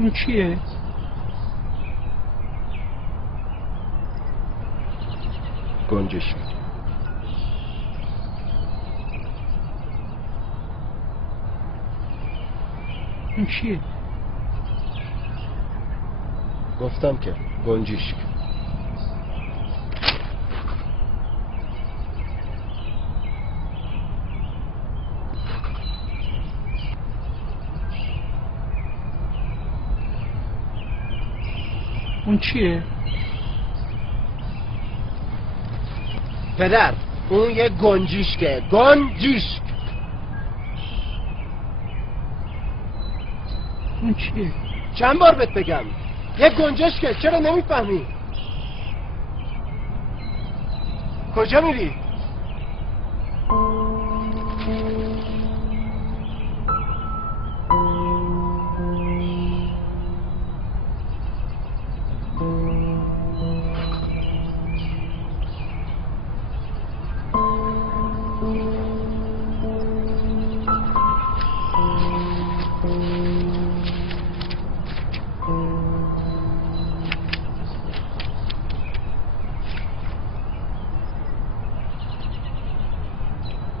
این چیه؟ گنجشک. این چیه؟ گفتم که گنجشک. اون چیه؟ پدر اون یه گنجشکه. گنجشک. اون چیه؟ چند بار بهت بگم یه گنجشکه، چرا نمیفهمی؟ کجا میری؟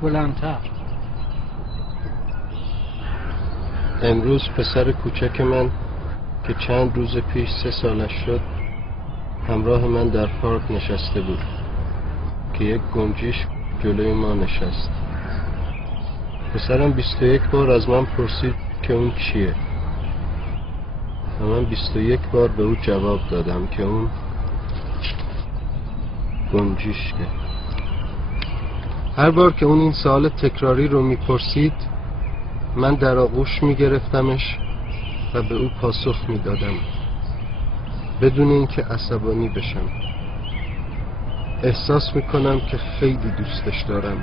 بلندتر. امروز پسر کوچک من که چند روز پیش 3 سالش شد همراه من در پارک نشسته بود که یک گنجشک جلوی ما نشست. پسرم 21 بار از من پرسید که اون چیه و من 21 بار به او جواب دادم که اون گنجشکه. هر بار که اون این سوال تکراری رو میپرسید من در آغوش میگرفتمش و به او پاسخ میدادم بدون اینکه عصبانی بشم. احساس میکنم که خیلی دوستش دارم.